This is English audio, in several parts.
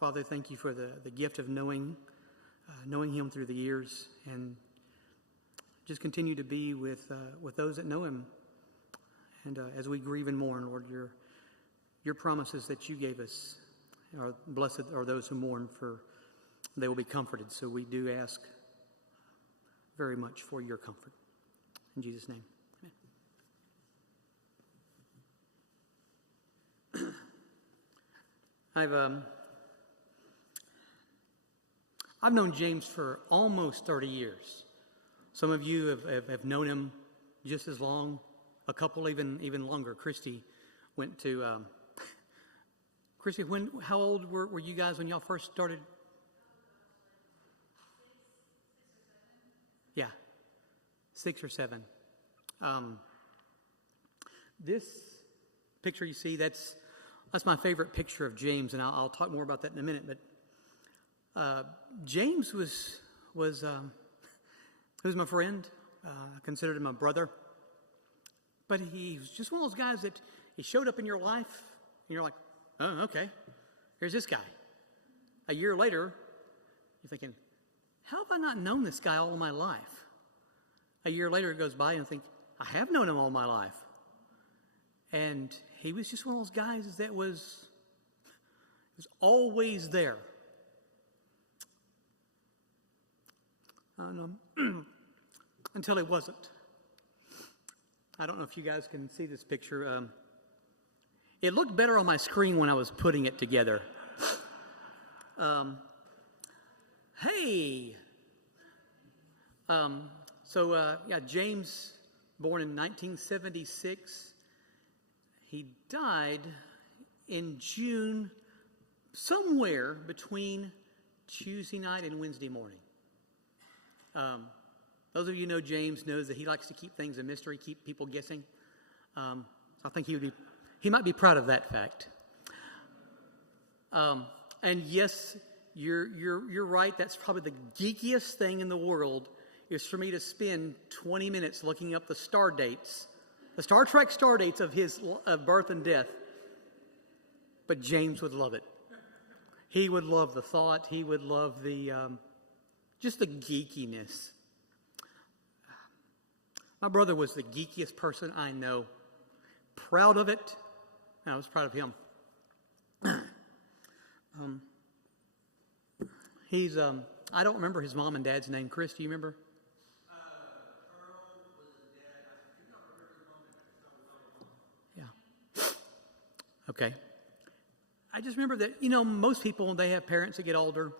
Father, thank you for the gift of knowing him through the years, and just continue to be with those that know him. And as we grieve and mourn, Lord, your promises that you gave us are blessed are those who mourn, for they will be comforted. So we do ask very much for your comfort. In Jesus' name, amen. I've known James for almost 30 years. Some of you have known him just as long, a couple even longer. Christy went to... Christy, how old were you guys when y'all first started? Yeah, 6 or 7. This picture you see, that's my favorite picture of James, and I'll talk more about that in a minute. But James was my friend. I considered him a brother. But he was just one of those guys that he showed up in your life, and you're like, oh, okay, here's this guy. A year later, you're thinking, how have I not known this guy all of my life? A year later, it goes by, and I think, I have known him all my life. And he was just one of those guys that was always there. Until he wasn't. I don't know if you guys can see this picture. It looked better on my screen when I was putting it together. Hey! James, born in 1976. He died in June, somewhere between Tuesday night and Wednesday morning. Those of you who know James knows that he likes to keep things a mystery, keep people guessing. So I think he might be proud of that fact. And yes, you're right. That's probably the geekiest thing in the world, is for me to spend 20 minutes looking up the star dates, the Star Trek star dates of his birth and death. But James would love it. He would love the thought. He would love just the geekiness. My brother was the geekiest person I know. Proud of it. And I was proud of him. I don't remember his mom and dad's name. Chris, do you remember? Carl was his dad. I do not remember his mom. Yeah. Okay. I just remember that, most people, when they have parents that get older,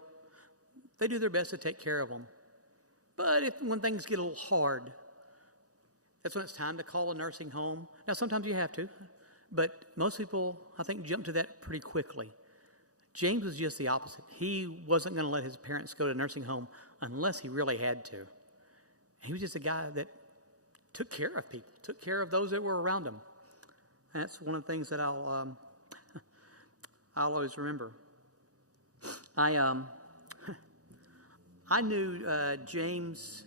they do their best to take care of them. But when things get a little hard, that's when it's time to call a nursing home. Now, sometimes you have to, but most people, I think, jump to that pretty quickly. James was just the opposite. He wasn't going to let his parents go to a nursing home unless he really had to. He was just a guy that took care of people, took care of those that were around him. And that's one of the things that I'll always remember. I knew James,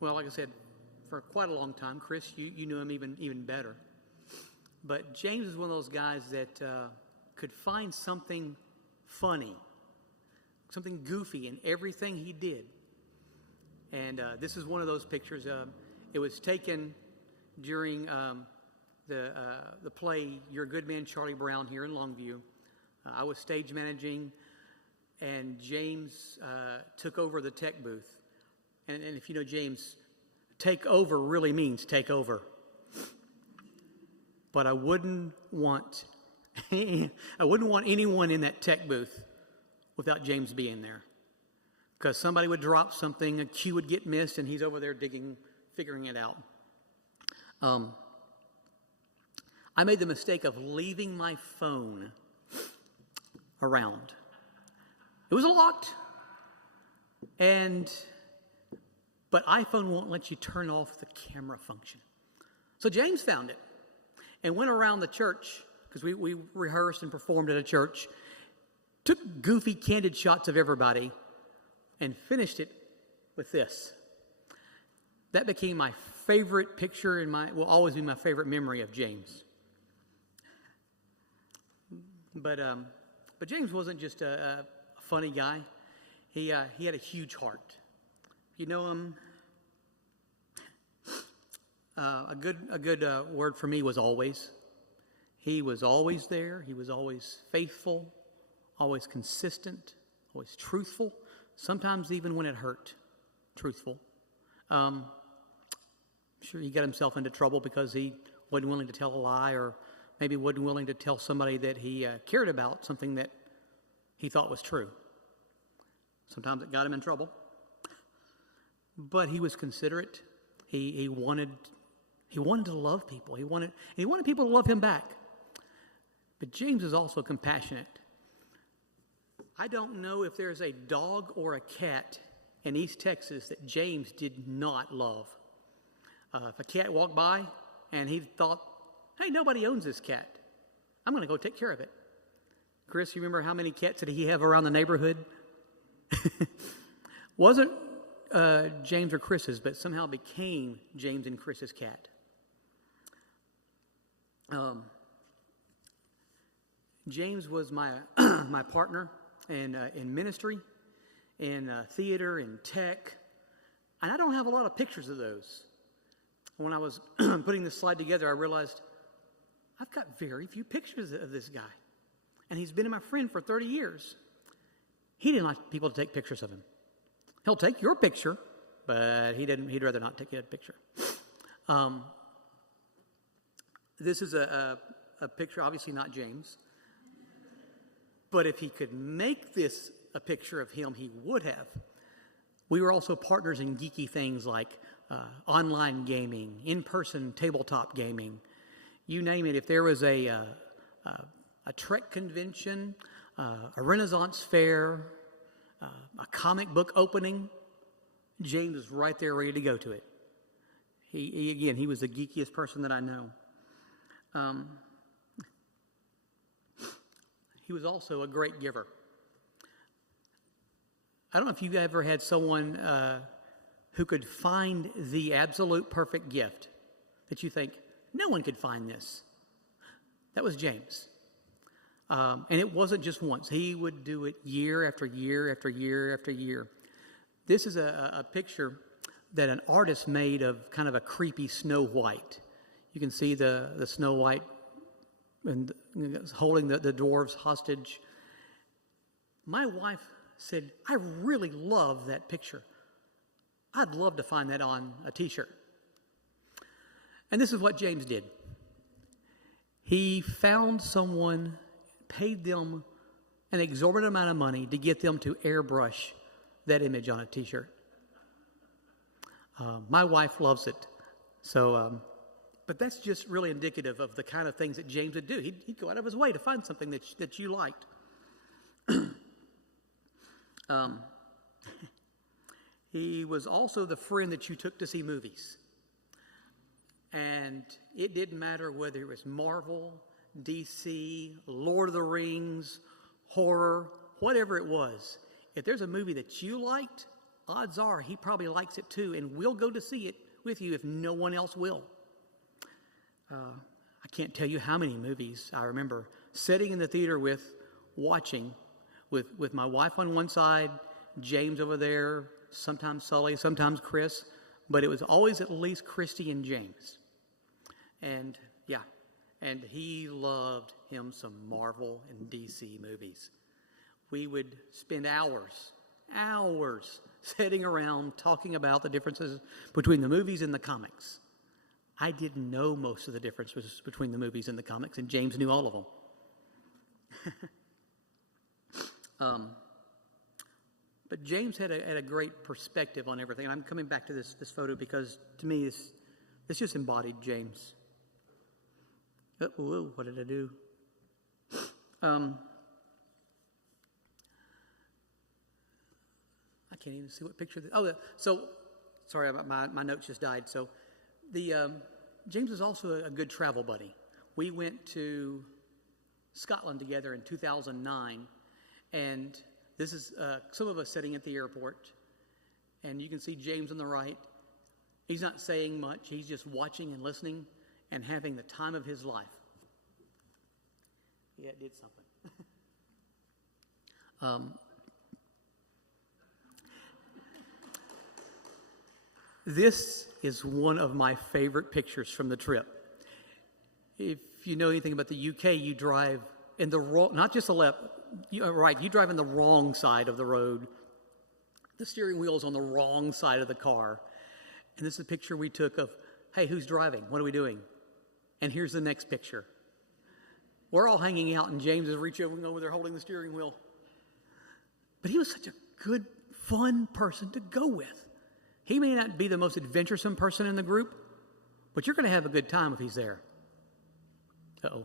well, like I said, for quite a long time. Chris, you knew him even better. But James is one of those guys that could find something funny, something goofy in everything he did. And this is one of those pictures. It was taken during the play Your Good Man, Charlie Brown, here in Longview. I was stage managing, and James took over the tech booth. And if you know James, take over really means take over. But I wouldn't want anyone in that tech booth without James being there. Because somebody would drop something, a cue would get missed, and he's over there figuring it out. I made the mistake of leaving my phone around. It was locked, but iPhone won't let you turn off the camera function. So James found it and went around the church, because we rehearsed and performed at a church, took goofy, candid shots of everybody, and finished it with this. That became my favorite picture will always be my favorite memory of James. But But James wasn't just a funny guy. He had a huge heart. You know him. A good word for me was always. He was always there. He was always faithful, always consistent, always truthful. Sometimes even when it hurt, truthful. I'm sure he got himself into trouble because he wasn't willing to tell a lie, or maybe wasn't willing to tell somebody that he cared about something that he thought was true. Sometimes it got him in trouble. But he was considerate. He wanted to love people. He wanted people to love him back. But James is also compassionate. I don't know if there's a dog or a cat in East Texas that James did not love. If a cat walked by and he thought, hey, nobody owns this cat, I'm going to go take care of it. Chris, you remember how many cats did he have around the neighborhood? Wasn't James or Chris's, but somehow became James and Chris's cat. James was my my partner in ministry, in theater, in tech, and I don't have a lot of pictures of those. When I was putting this slide together, I realized I've got very few pictures of this guy, and he's been my friend for 30 years. He didn't like people to take pictures of him. He'll take your picture, but he didn't. He'd rather not take a picture. This is a picture, obviously not James. But if he could make this a picture of him, he would have. We were also partners in geeky things like online gaming, in-person tabletop gaming. You name it. If there was a Trek convention, a Renaissance fair, a comic book opening, James was right there ready to go to it. He was the geekiest person that I know. He was also a great giver. I don't know if you've ever had someone who could find the absolute perfect gift that you think, no one could find this. That was James. And it wasn't just once. He would do it year after year after year after year. This is a picture that an artist made of kind of a creepy Snow White. You can see the Snow White and holding the dwarves hostage. My wife said, I really love that picture. I'd love to find that on a t-shirt. And this is what James did. He found someone, paid them an exorbitant amount of money to get them to airbrush that image on a t-shirt. My wife loves it. So, but that's just really indicative of the kind of things that James would do. He'd go out of his way to find something that you liked. He was also the friend that you took to see movies. And it didn't matter whether it was Marvel, DC, Lord of the Rings, horror, whatever it was. If there's a movie that you liked, odds are he probably likes it too, and we'll go to see it with you if no one else will. I can't tell you how many movies I remember sitting in the theater watching with my wife on one side, James over there, sometimes Sully, sometimes Chris, but it was always at least Christy and James. And and he loved him some Marvel and DC movies. We would spend hours sitting around talking about the differences between the movies and the comics. I didn't know most of the differences between the movies and the comics, and James knew all of them. But James had a great perspective on everything. And I'm coming back to this photo because to me this just embodied James. Whoa, what did I do? I can't even see what picture. So sorry, my notes just died. So James was also a good travel buddy. We went to Scotland together in 2009, and this is some of us sitting at the airport, and you can see James on the right. He's not saying much. He's just watching and listening and having the time of his life. Yeah, it did something. This is one of my favorite pictures from the trip. If you know anything about the UK, you drive in the wrong, not just the left, you drive in the wrong side of the road. The steering wheel is on the wrong side of the car. And this is a picture we took of, hey, who's driving? What are we doing? And here's the next picture. We're all hanging out, and James is reaching over there holding the steering wheel. But he was such a good, fun person to go with. He may not be the most adventuresome person in the group, but you're going to have a good time if he's there. Uh-oh.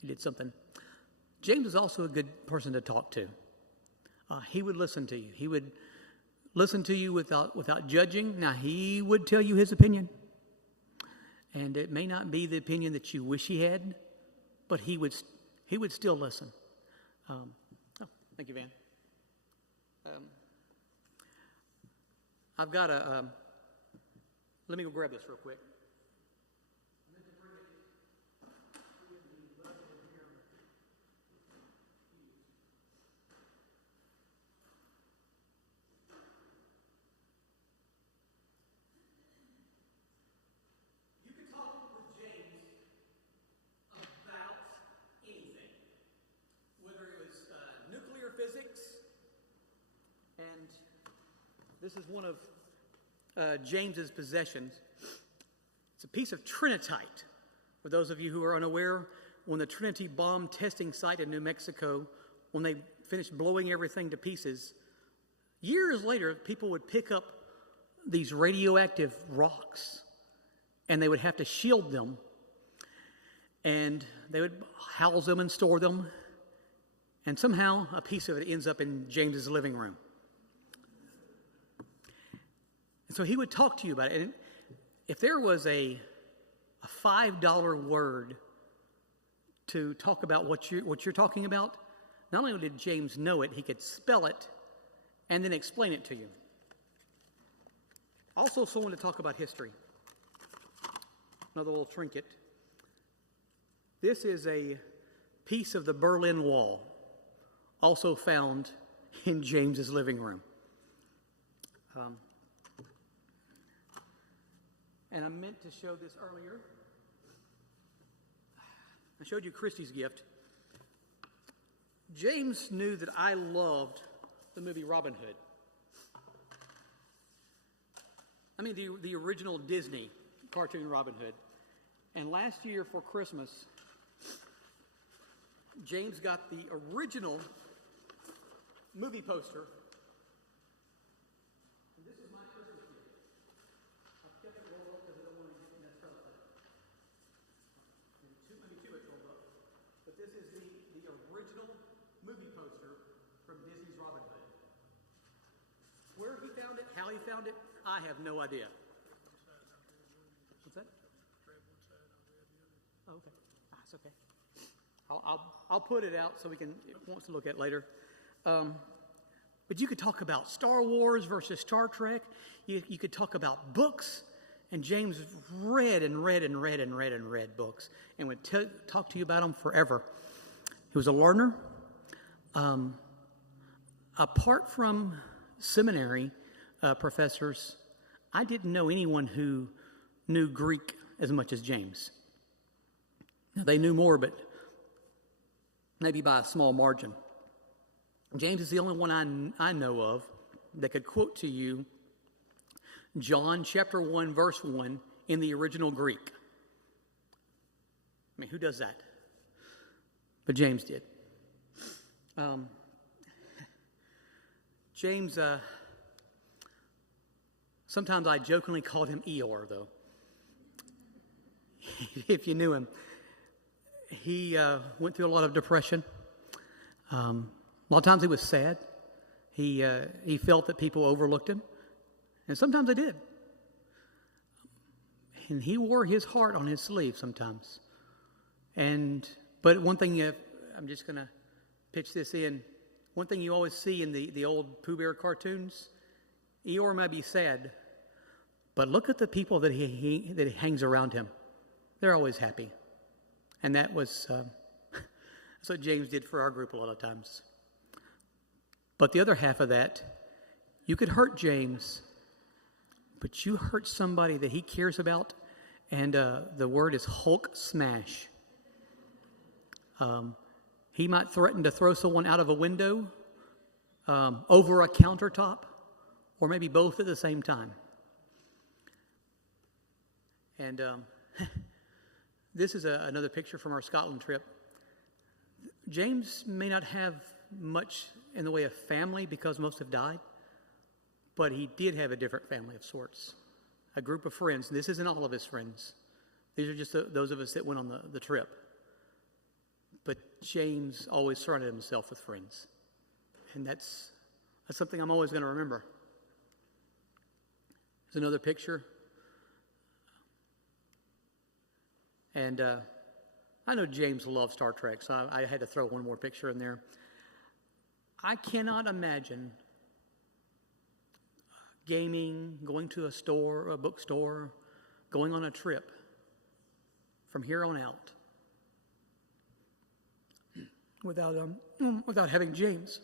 He did something. James is also a good person to talk to. He would listen to you. He would listen to you without judging. Now, he would tell you his opinion. And it may not be the opinion that you wish he had, but he would still listen. Thank you, Van. I've got let me go grab this real quick. You can talk with James about anything, whether it was nuclear physics, and this is one of James's possessions. It's a piece of trinitite. For those of you who are unaware, when the Trinity bomb testing site in New Mexico, when they finished blowing everything to pieces, years later, people would pick up these radioactive rocks, and they would have to shield them, and they would house them and store them, and somehow a piece of it ends up in James's living room. And so he would talk to you about it. And if there was a $5 word to talk about what you're talking about, not only did James know it, he could spell it and then explain it to you. Also, someone to talk about history. Another little trinket. This is a piece of the Berlin Wall, also found in James's living room. And I meant to show this earlier. I showed you Christy's gift. James knew that I loved the movie Robin Hood. I mean, the original Disney cartoon Robin Hood. And last year for Christmas, James got the original movie poster. And this is my Christmas gift. I've kept it rolled up because I don't want to get messed up. Maybe too much rolled up. But this is the original movie poster from Disney's Robin Hood. Where he found it, how he found it, I have no idea. What's that? Oh, okay. That's okay. I'll put it out so we can, if he wants to look at it later. But you could talk about Star Wars versus Star Trek. You could talk about books. And James read books and would talk to you about them forever. He was a learner. Apart from seminary professors, I didn't know anyone who knew Greek as much as James. Now, they knew more, but maybe by a small margin. James is the only one I know of that could quote to you John chapter 1, verse 1 in the original Greek. I mean, who does that? But James did. James, sometimes I jokingly called him Eeyore, though. If you knew him. He went through a lot of depression. A lot of times he was sad. He felt that people overlooked him. And sometimes they did. And he wore his heart on his sleeve sometimes. But one thing, I'm just going to pitch this in. One thing you always see in the old Pooh Bear cartoons, Eeyore might be sad, but look at the people that he hangs around him. They're always happy. And that was that's what James did for our group a lot of times. But the other half of that, you could hurt James, but you hurt somebody that he cares about, and the word is Hulk smash. He might threaten to throw someone out of a window, over a countertop, or maybe both at the same time. And this is another picture from our Scotland trip. James may not have much in the way of family because most have died, but he did have a different family of sorts, a group of friends. This isn't all of his friends. These are just those of us that went on the trip. But James always surrounded himself with friends. And that's something I'm always going to remember. There's another picture. And I know James loves Star Trek, so I had to throw one more picture in there. I cannot imagine gaming, going to a store, a bookstore, going on a trip from here on out without having James.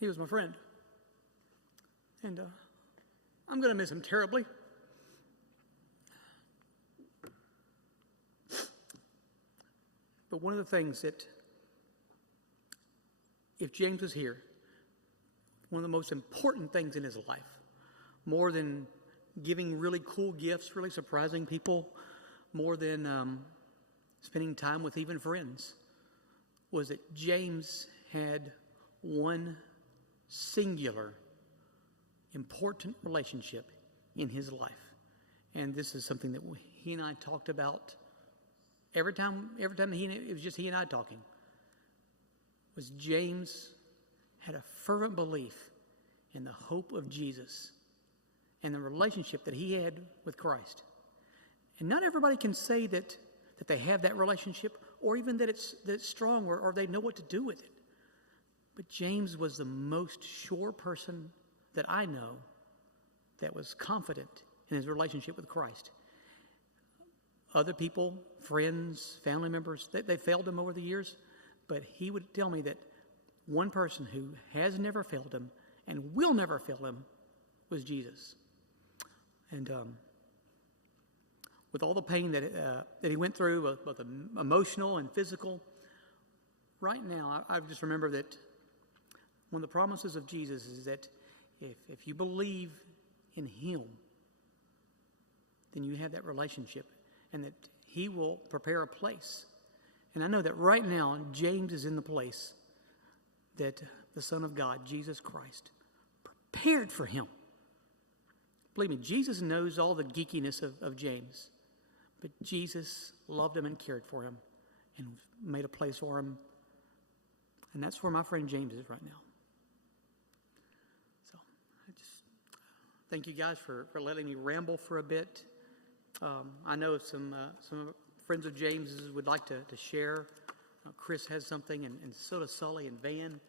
He was my friend. And I'm going to miss him terribly. But one of the things that, if James was here, one of the most important things in his life, more than giving really cool gifts, really surprising people, more than spending time with even friends, was that James had one singular, important relationship in his life. And this is something that he and I talked about every time it was just he and I talking, was James had a fervent belief in the hope of Jesus and the relationship that he had with Christ. And not everybody can say that they have that relationship, or even that it's strong, or they know what to do with it. But James was the most sure person that I know that was confident in his relationship with Christ. Other people, friends, family members, they failed him over the years, but he would tell me that one person who has never failed him and will never fail him was Jesus. And with all the pain that he went through, both emotional and physical, right now I just remember that one of the promises of Jesus is that if you believe in him, then you have that relationship, and that he will prepare a place. And I know that right now, James is in the place that the Son of God, Jesus Christ, prepared for him. Believe me, Jesus knows all the geekiness of James, but Jesus loved him and cared for him and made a place for him. And that's where my friend James is right now. So I just thank you guys for letting me ramble for a bit. I know some friends of James's would like to share. Chris has something, and so does Sully and Van.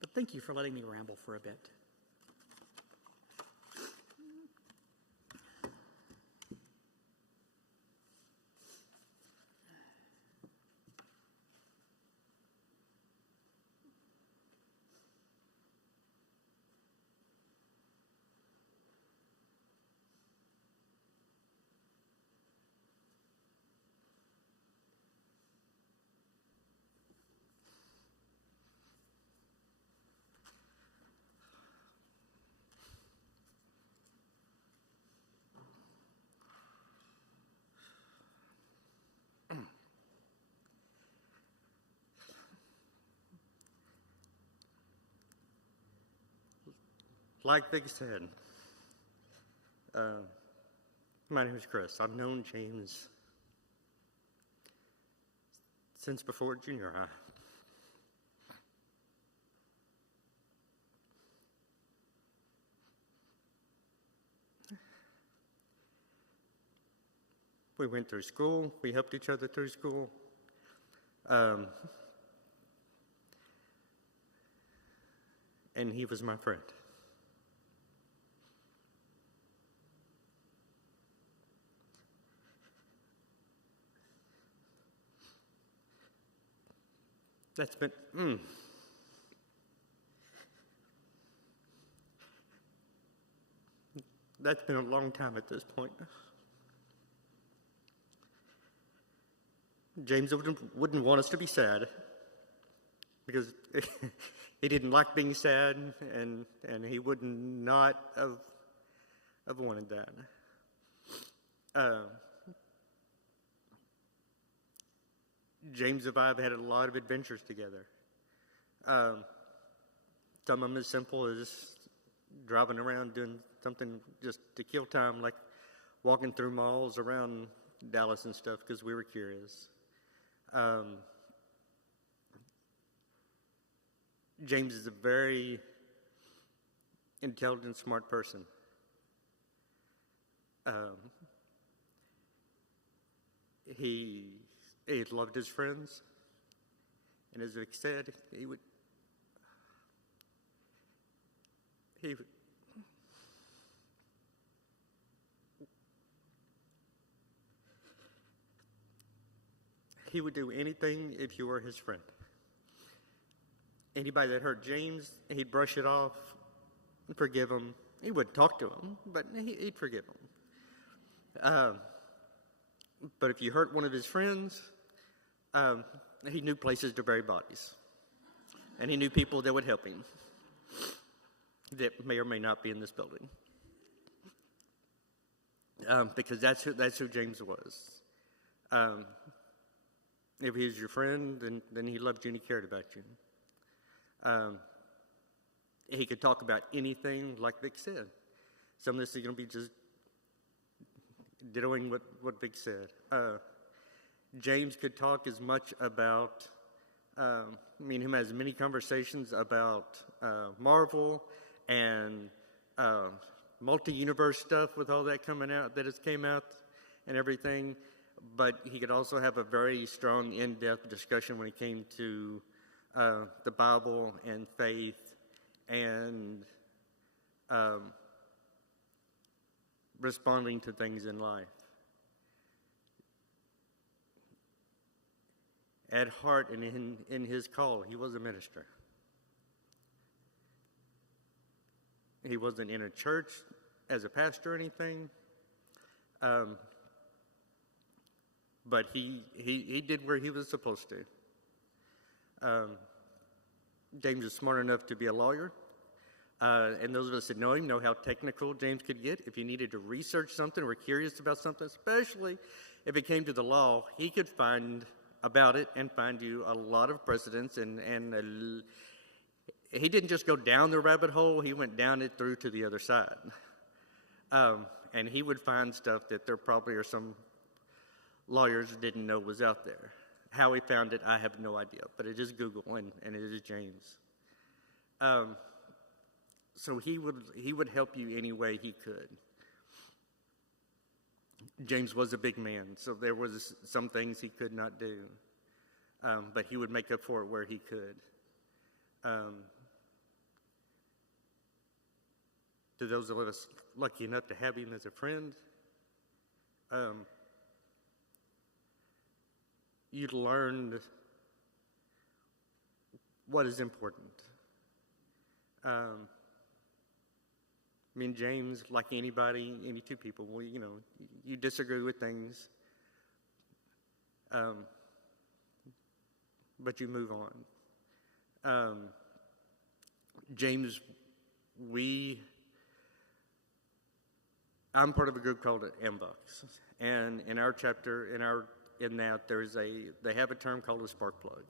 But thank you for letting me ramble for a bit. Like Vic said, my name is Chris. I've known James since before junior high. We went through school. We helped each other through school. And he was my friend. That's been, that's been a long time at this point. James wouldn't want us to be sad because he didn't like being sad, and he would not have wanted that. James and I have had a lot of adventures together. Some of them as simple as driving around doing something just to kill time, like walking through malls around Dallas and stuff because we were curious. James is a very intelligent, smart person. He loved his friends, and as Vic said, he would do anything if you were his friend. Anybody that hurt James, he'd brush it off, forgive him. He wouldn't talk to him, but he'd forgive him. But if you hurt one of his friends, he knew places to bury bodies. And he knew people that would help him that may or may not be in this building. Because that's who James was. If he was your friend, then he loved you and he cared about you. He could talk about anything, like Vic said. Some of this is going to be just dittoing what Vic said. James could talk as much about, me and him has many conversations about Marvel and multi-universe stuff with all that coming out, that has came out and everything. But he could also have a very strong, in-depth discussion when it came to the Bible and faith and responding to things in life. At heart and in his call, he was a minister. He wasn't in a church as a pastor or anything, but he did where he was supposed to. James is smart enough to be a lawyer, and those of us that know him know how technical James could get. If you needed to research something or were curious about something, especially if it came to the law, he could find about it and find you a lot of precedents, and he didn't just go down the rabbit hole, he went down it through to the other side. And he would find stuff that there probably are some lawyers didn't know was out there. How he found it, I have no idea, but it is Google and it is James. So he would help you any way he could. James was a big man, so there was some things he could not do, but he would make up for it where he could. To those of us lucky enough to have him as a friend, you'd learn what is important. Me and James, like anybody, any two people, you disagree with things, but you move on. James, I'm part of a group called MBUX, and in our chapter, in that they have a term called a spark plug.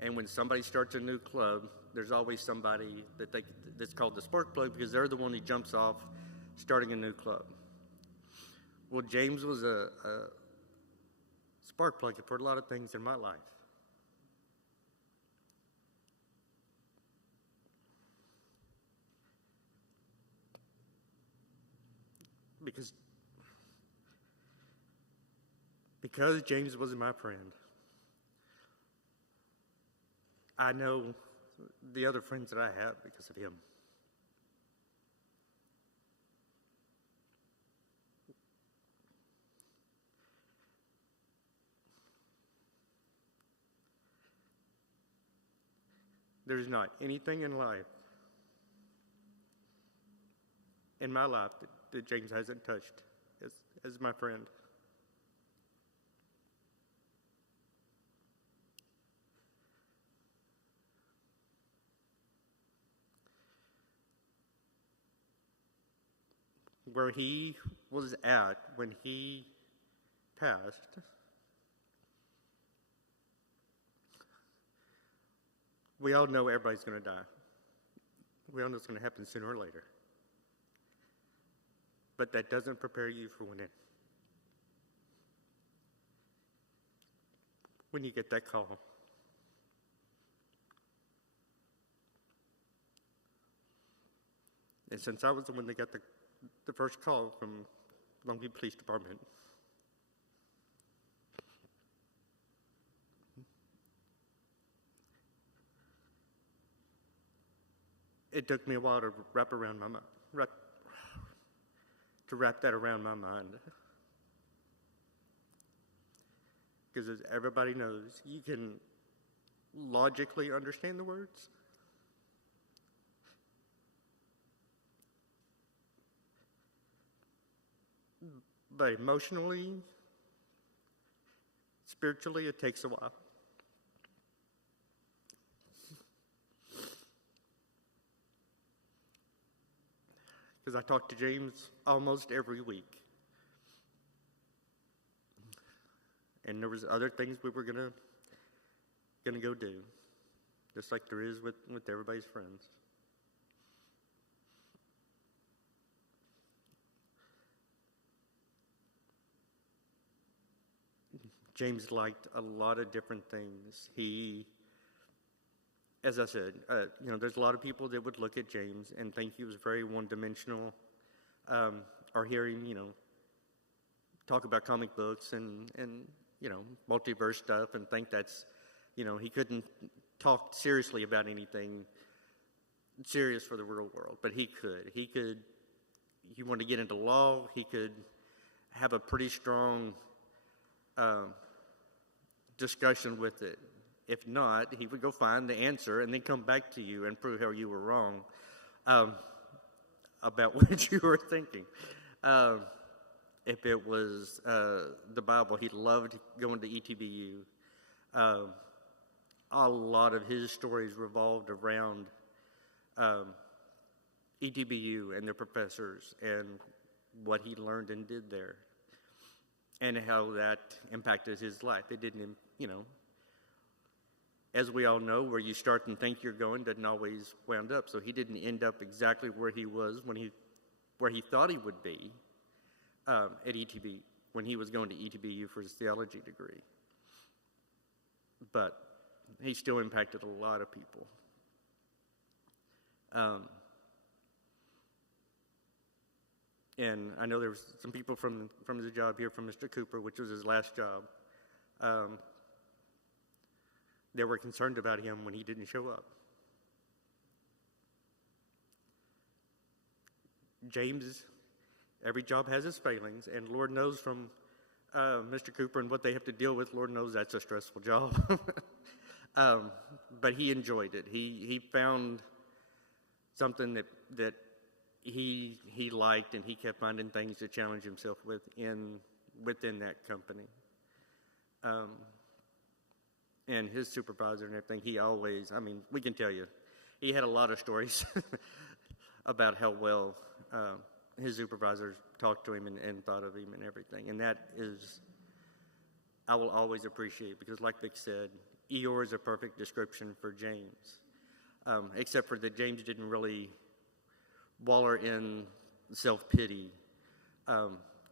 And when somebody starts a new club, there's always somebody that's called the spark plug because they're the one who jumps off starting a new club. Well, James was a spark plug for a lot of things in my life. Because James wasn't my friend, I know the other friends that I have because of him. There's not anything in my life, that James hasn't touched as my friend. Where he was at when he passed, we all know everybody's going to die. We all know it's going to happen sooner or later. But that doesn't prepare you for when you get that call. And since I was the one that got the first call from Longview Police Department, it took me a while to wrap that around my mind. Because as everybody knows, you can logically understand the words, but emotionally, spiritually, it takes a while. Because I talk to James almost every week. And there was other things we were gonna go do, just like there is with everybody's friends. James liked a lot of different things. He, as I said, there's a lot of people that would look at James and think he was very one-dimensional, or hear him, talk about comic books and multiverse stuff and think that's, he couldn't talk seriously about anything serious for the real world, but he could. He wanted to get into law. He could have a pretty strong discussion with it. If not, he would go find the answer and then come back to you and prove how you were wrong about what you were thinking. If it was the Bible, he loved going to ETBU. A lot of his stories revolved around ETBU and their professors and what he learned and did there, and how that impacted his life. It didn't, as we all know, where you start and think you're going doesn't always wound up. So he didn't end up exactly where he was where he thought he would be at ETB when he was going to ETBU for his theology degree. But he still impacted a lot of people. And I know there was some people from his job here, from Mr. Cooper, which was his last job, they were concerned about him when he didn't show up. James, every job has its failings, and Lord knows from Mr. Cooper and what they have to deal with, Lord knows that's a stressful job. But he enjoyed it. He found something that he liked, and he kept finding things to challenge himself within that company. And his supervisor and everything, we can tell you, he had a lot of stories about how well his supervisors talked to him and thought of him and everything. And that is, I will always appreciate, because like Vic said, Eeyore is a perfect description for James. Except for that James didn't really waller in self-pity.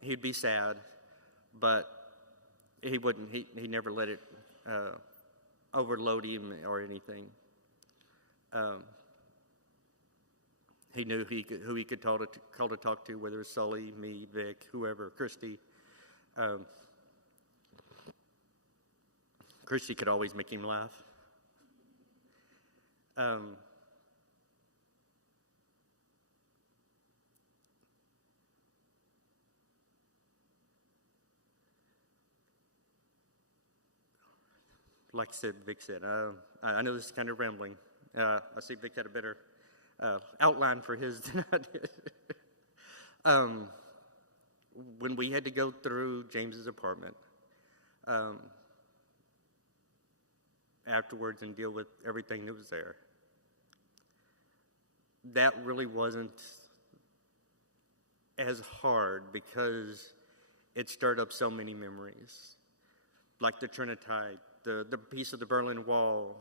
He'd be sad, but he wouldn't. He never let it overload him or anything. He knew who he could call to talk to, whether it's Sully, me, Vic, whoever, Christy. Christy could always make him laugh. Like Vic said, I know this is kind of rambling, I see Vic had a better outline for his than I did. When we had to go through James's apartment afterwards and deal with everything that was there, that really wasn't as hard because it stirred up so many memories, like the Trinitite, the piece of the Berlin Wall,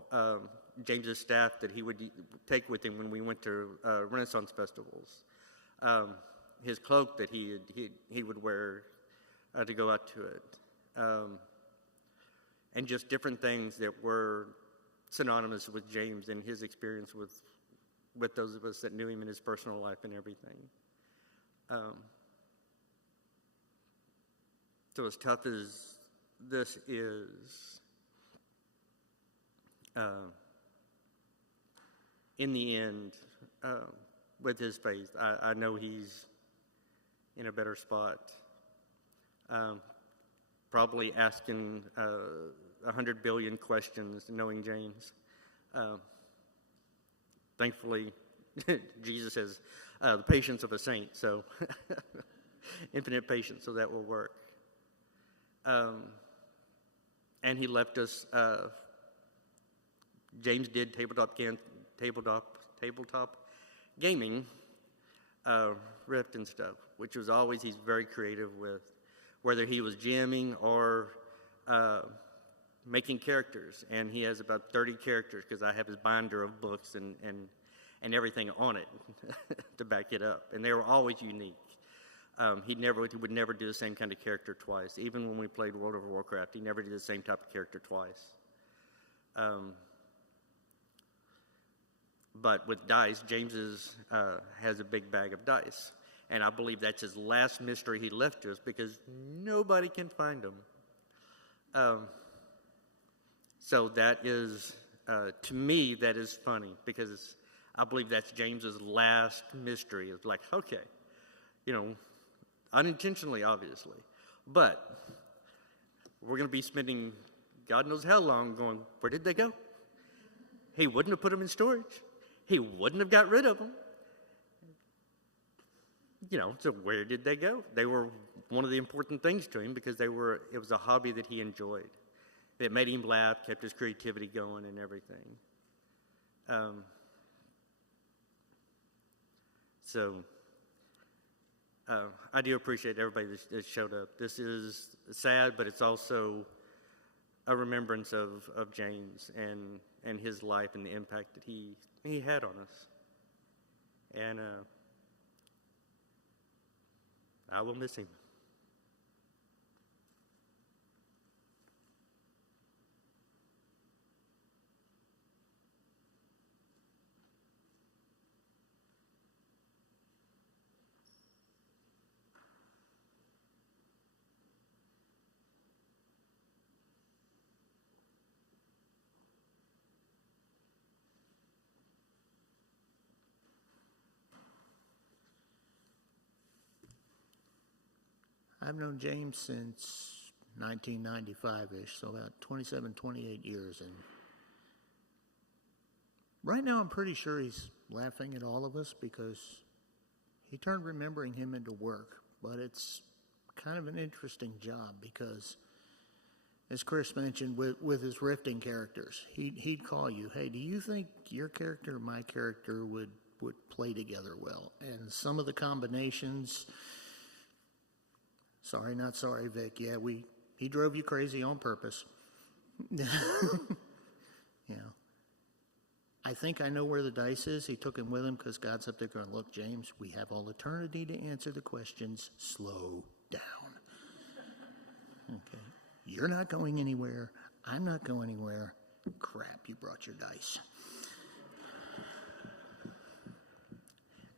James's staff that he would take with him when we went to Renaissance festivals, his cloak that he would wear to go out to it, and just different things that were synonymous with James and his experience with those of us that knew him in his personal life and everything. So as tough as this is, in the end, with his faith, I know he's in a better spot. Probably asking 100 billion questions, knowing James. Thankfully, Jesus has the patience of a saint, so infinite patience, so that will work. And he left us. James did tabletop gaming, Rift and stuff, which was always, he's very creative with, whether he was jamming or making characters. And he has about 30 characters because I have his binder of books and everything on it to back it up. And they were always unique. He would never do the same kind of character twice. Even when we played World of Warcraft, he never did the same type of character twice. But with dice, James has a big bag of dice. And I believe that's his last mystery he left to us because nobody can find them. So that is, to me, that is funny because I believe that's James's last mystery. It's like, okay, unintentionally, obviously. But we're going to be spending God knows how long going, where did they go? He wouldn't have put them in storage. He wouldn't have got rid of them. So where did they go? They were one of the important things to him because it was a hobby that he enjoyed. It made him laugh, kept his creativity going and everything. I do appreciate everybody that showed up. This is sad, but it's also a remembrance of James and his life and the impact that he had on us. And I will miss him. I've known James since 1995-ish, so about 27, 28 years. And right now I'm pretty sure he's laughing at all of us because he turned remembering him into work. But it's kind of an interesting job because, as Chris mentioned, with his rifting characters, he'd call you, hey, do you think your character or my character would play together well? And some of the combinations... Sorry, not sorry, Vic. Yeah, he drove you crazy on purpose. I think I know where the dice is. He took him with him because God's up there going, look, James, we have all eternity to answer the questions. Slow down. Okay. You're not going anywhere. I'm not going anywhere. Crap, you brought your dice.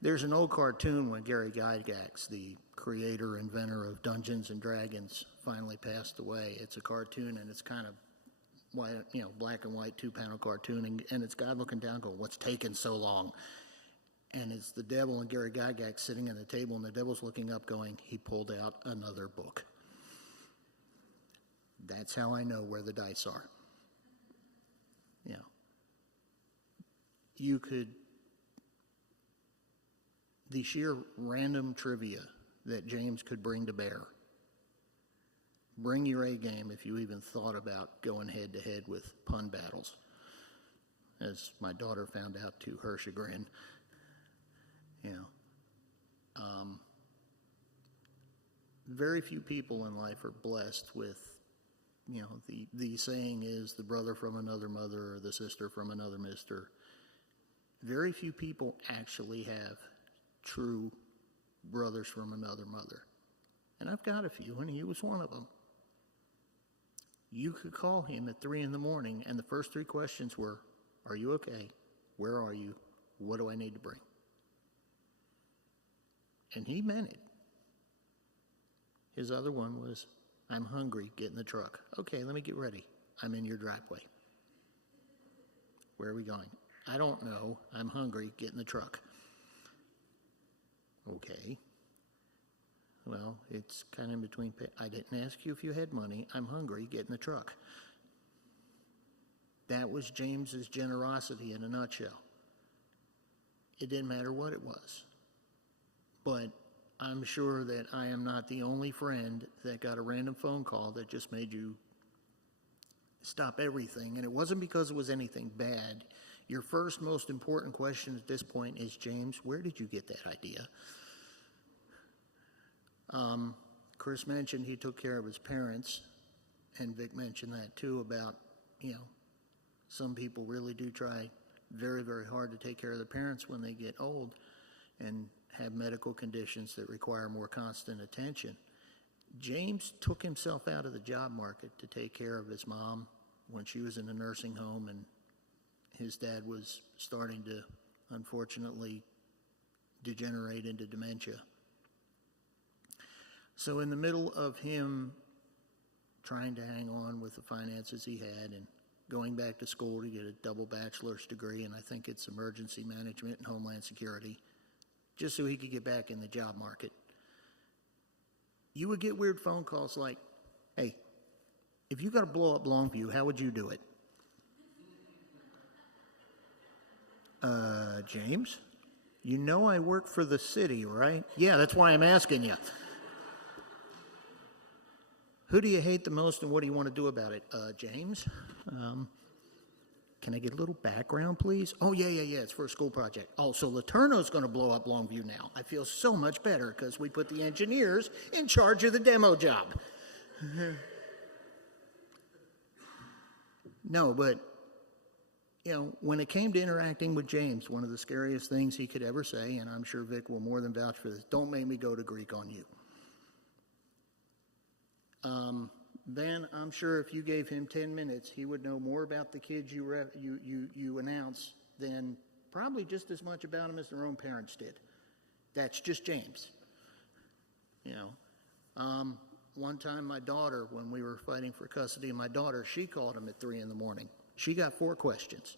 There's an old cartoon when Gary Gygax, the creator, inventor of Dungeons and Dragons, finally passed away. It's a cartoon, and it's kind of white, black and white, 2-panel cartoon, and it's God looking down going, what's taking so long? And it's the devil and Gary Gygax sitting at the table, and the devil's looking up going, he pulled out another book. That's how I know where the dice are. you could, the sheer random trivia that James could bring to bear. Bring your A game if you even thought about going head to head with pun battles, as my daughter found out to her chagrin. You know, very few people in life are blessed with, you know, the saying is the brother from another mother or the sister from another mister. Very few people actually have true brothers from another mother. And I've got a few, and he was one of them. You could call him at 3 in the morning, and the first 3 questions were, are you okay? Where are you? What do I need to bring? And he meant it. His other one was, I'm hungry, get in the truck. Okay, let me get ready. I'm in your driveway. Where are we going? I don't know. I'm hungry, get in the truck. Okay. Well, it's kind of in between. I didn't ask you if you had money. I'm hungry, get in the truck. That was James's generosity in a nutshell. It didn't matter what it was. But I'm sure that I am not the only friend that got a random phone call that just made you stop everything. And it wasn't because it was anything bad. Your first most important question at this point is, James, where did you get that idea? Chris mentioned he took care of his parents, and Vic mentioned that too about, you know, some people really do try very, very hard to take care of their parents when they get old and have medical conditions that require more constant attention. James took himself out of the job market to take care of his mom when she was in a nursing home, and his dad was starting to, unfortunately, degenerate into dementia. So in the middle of him trying to hang on with the finances he had and going back to school to get a double bachelor's degree, and I think it's emergency management and homeland security, just so he could get back in the job market, you would get weird phone calls like, hey, if you got to blow up Longview, how would you do it? James, you know I work for the city, right? Yeah, that's why I'm asking you. Who do you hate the most and what do you want to do about it? James, can I get a little background, please? Oh, yeah, it's for a school project. Oh, so Laterno's going to blow up Longview now. I feel so much better because we put the engineers in charge of the demo job. No, but, you know, when it came to interacting with James, one of the scariest things he could ever say, and I'm sure Vic will more than vouch for this, don't make me go to Greek on you. Then I'm sure if you gave him 10 minutes, he would know more about the kids you announce than probably just as much about them as their own parents did. That's just James. You know, one time my daughter, when we were fighting for custody of my daughter, she called him at 3 in the morning. She got 4 questions.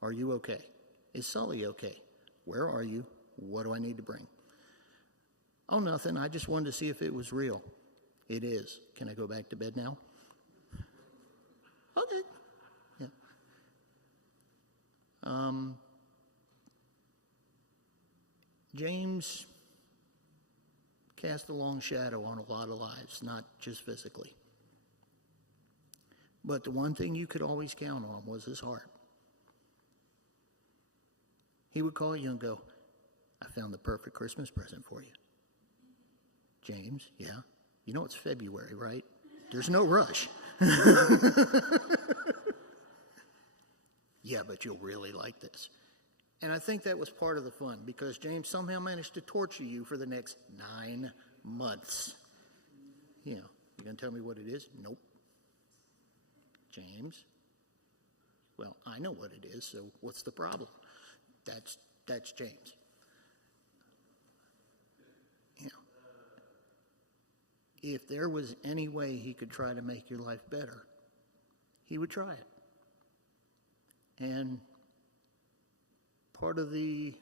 Are you okay? Is Sully okay? Where are you? What do I need to bring? Oh, nothing. I just wanted to see if it was real. It is. Can I go back to bed now? Okay. Yeah. James cast a long shadow on a lot of lives, not just physically. But the one thing you could always count on was his heart. He would call you and go, I found the perfect Christmas present for you. James, yeah. You know it's February, right? There's no rush. Yeah, but you'll really like this. And I think that was part of the fun because James somehow managed to torture you for the next 9 months. You know, you gonna tell me what it is? Nope. James? Well, I know what it is, so what's the problem? That's James. If there was any way he could try to make your life better, he would try it. And part of the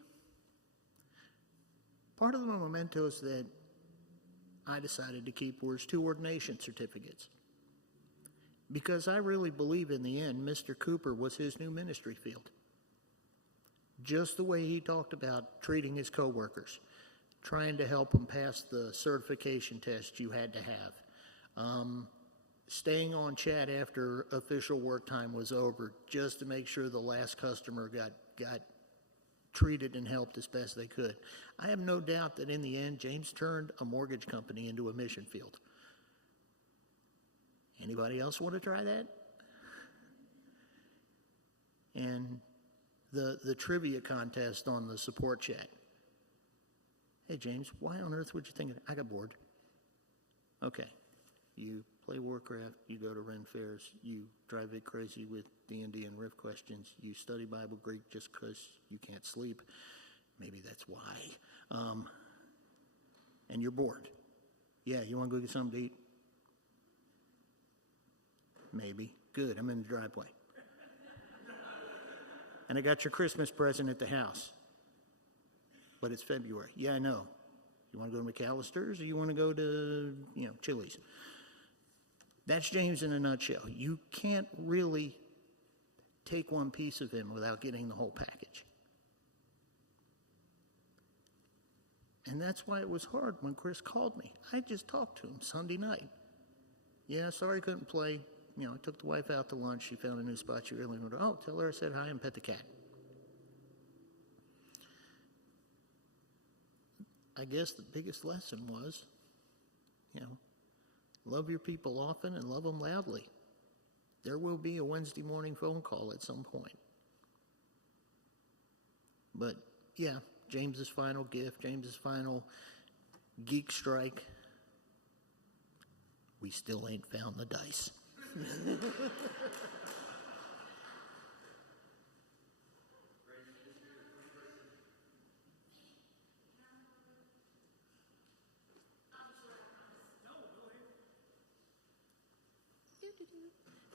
mementos that I decided to keep were his 2 ordination certificates. Because I really believe in the end, Mr. Cooper was his new ministry field. just the way he talked about treating his coworkers, trying to help them pass the certification test you had to have, staying on chat after official work time was over just to make sure the last customer got treated and helped as best they could. I have no doubt that in the end, James turned a mortgage company into a mission field. Anybody else want to try that? And the trivia contest on the support chat. Hey, James, why on earth would you think I got bored? Okay. You play Warcraft, you go to Ren fairs, you drive it crazy with D&D and Riff questions, you study Bible Greek just because you can't sleep. Maybe that's why. And you're bored. Yeah, you want to go get something to eat? Maybe. Good, I'm in the driveway. And I got your Christmas present at the house. But it's February. Yeah, I know. You want to go to McAllister's or you want to go to, Chili's? That's James in a nutshell. You can't really take one piece of him without getting the whole package. And that's why it was hard when Chris called me. I just talked to him Sunday night. Yeah, sorry I couldn't play. I took the wife out to lunch. She found a new spot she really wanted. Oh, tell her I said hi and pet the cat. I guess the biggest lesson was, love your people often and love them loudly. There will be a Wednesday morning phone call at some point. But, yeah, James's final gift, James's final geek strike. We still ain't found the dice.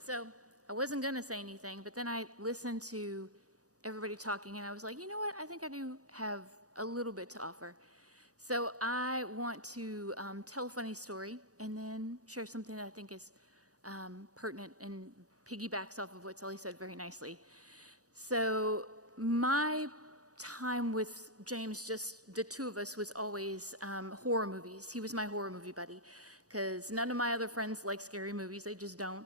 So I wasn't going to say anything, but then I listened to everybody talking, and I was like, you know what? I think I do have a little bit to offer. So I want to tell a funny story and then share something that I think is pertinent and piggybacks off of what Sully said very nicely. So my time with James, just the two of us, was always horror movies. He was my horror movie buddy because none of my other friends like scary movies. They just don't.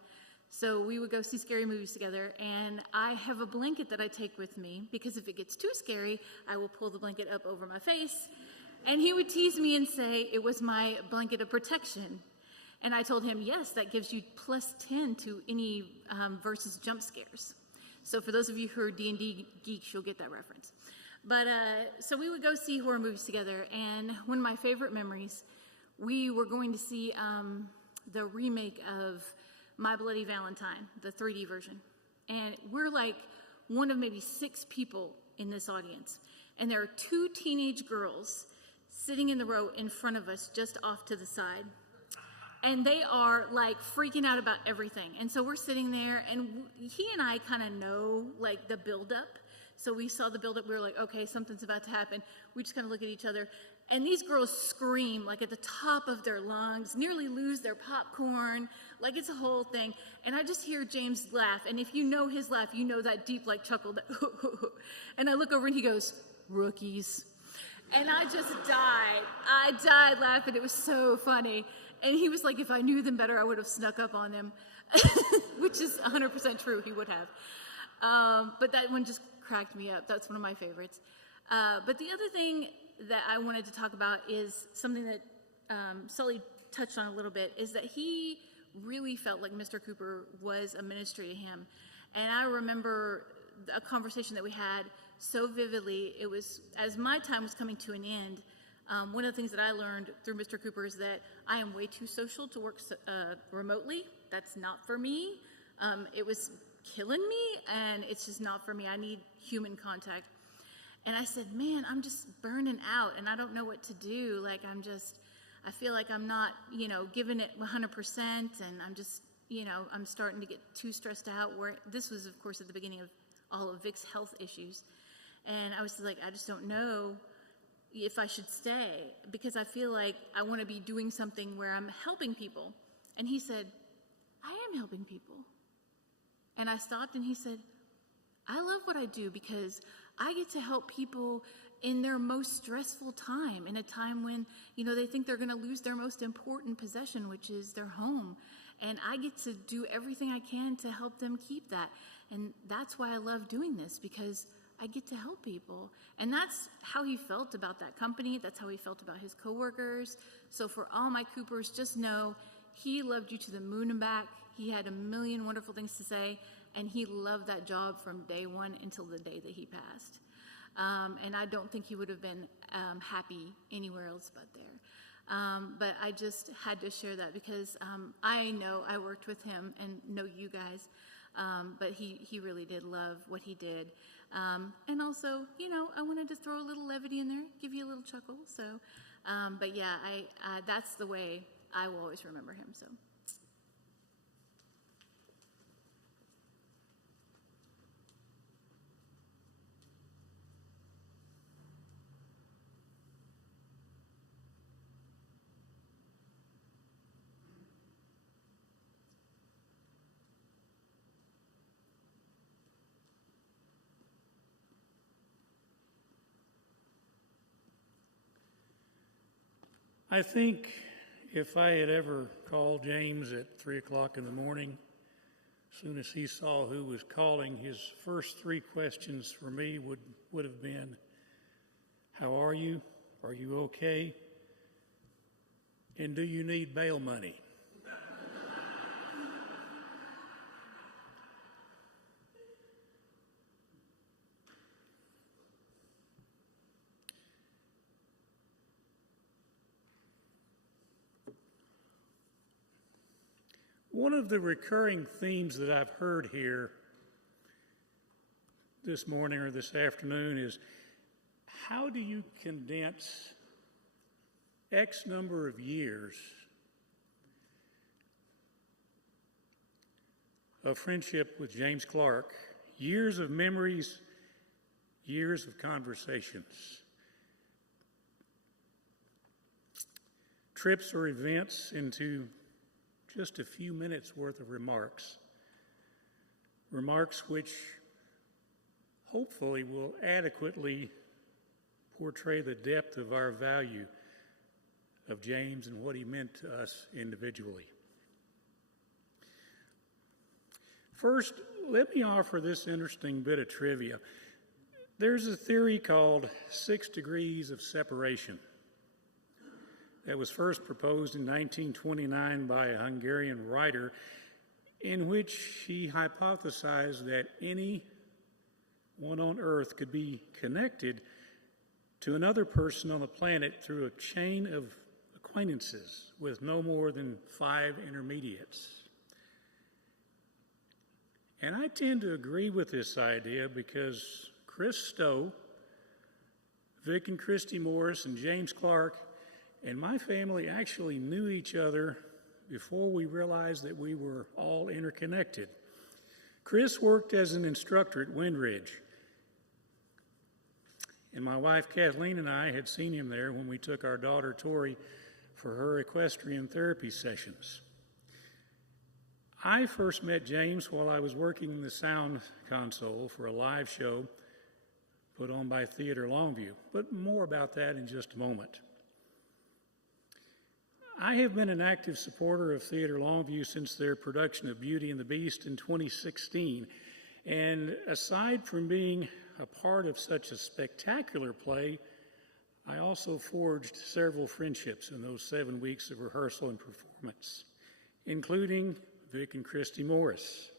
So we would go see scary movies together, and I have a blanket that I take with me because if it gets too scary, I will pull the blanket up over my face, and he would tease me and say it was my blanket of protection. And I told him, yes, that gives you +10 to any versus jump scares. So for those of you who are D&D geeks, you'll get that reference. But so we would go see horror movies together, and one of my favorite memories, we were going to see the remake of My Bloody Valentine, the 3D version. And we're like one of maybe 6 people in this audience. And there are 2 teenage girls sitting in the row in front of us, just off to the side. And they are like freaking out about everything. And so we're sitting there, and he and I kind of know like the buildup. So we saw the buildup. We were like, okay, something's about to happen. We just kind of look at each other. And these girls scream like at the top of their lungs, nearly lose their popcorn, like it's a whole thing. And I just hear James laugh. And if you know his laugh, you know that deep like chuckle. That and I look over and he goes, rookies. And I just died. I died laughing. It was so funny. And he was like, if I knew them better, I would have snuck up on them, which is 100% true. He would have. But that one just cracked me up. That's one of my favorites. But the other thing that I wanted to talk about is something that Sully touched on a little bit, is that he really felt like Mr. Cooper was a ministry to him. And I remember a conversation that we had so vividly. It was, as my time was coming to an end, one of the things that I learned through Mr. Cooper is that I am way too social to work remotely. That's not for me. It was killing me, and it's just not for me. I need human contact. And I said, man, I'm just burning out, and I don't know what to do. Like, I feel like I'm not, giving it 100%, and I'm just, I'm starting to get too stressed out. Where this was, of course, at the beginning of all of Vic's health issues. And I was like, I just don't know if I should stay, because I feel like I want to be doing something where I'm helping people. And he said, I am helping people. And I stopped, and he said, I love what I do because I get to help people in their most stressful time, in a time when, they think they're going to lose their most important possession, which is their home. And I get to do everything I can to help them keep that. And that's why I love doing this, because I get to help people. And that's how he felt about that company. That's how he felt about his coworkers. So for all my Coopers, just know he loved you to the moon and back. He had a million wonderful things to say, and he loved that job from day one until the day that he passed. And I don't think he would have been happy anywhere else but there. But I just had to share that because I know I worked with him and know you guys, but he really did love what he did. And also, I wanted to throw a little levity in there, give you a little chuckle. So, but yeah, that's the way I will always remember him. So. I think if I had ever called James at 3 o'clock in the morning, as soon as he saw who was calling, his first 3 questions for me would have been, how are you? Are you okay? And do you need bail money? One of the recurring themes that I've heard here this morning or this afternoon is, how do you condense X number of years of friendship with James Clark, years of memories, years of conversations, trips or events into just a few minutes worth of remarks which hopefully will adequately portray the depth of our value of James and what he meant to us individually. First, let me offer this interesting bit of trivia. There's a theory called 6 degrees of separation that was first proposed in 1929 by a Hungarian writer, in which he hypothesized that anyone on Earth could be connected to another person on the planet through a chain of acquaintances with no more than 5 intermediates. And I tend to agree with this idea because Chris Stowe, Vic and Christy Morris, and James Clark and my family actually knew each other before we realized that we were all interconnected. Chris worked as an instructor at Windridge, and my wife Kathleen and I had seen him there when we took our daughter Tori for her equestrian therapy sessions. I first met James while I was working in the sound console for a live show put on by Theater Longview, but more about that in just a moment. I have been an active supporter of Theater Longview since their production of Beauty and the Beast in 2016. And aside from being a part of such a spectacular play, I also forged several friendships in those 7 weeks of rehearsal and performance, including Vic and Christy Morris.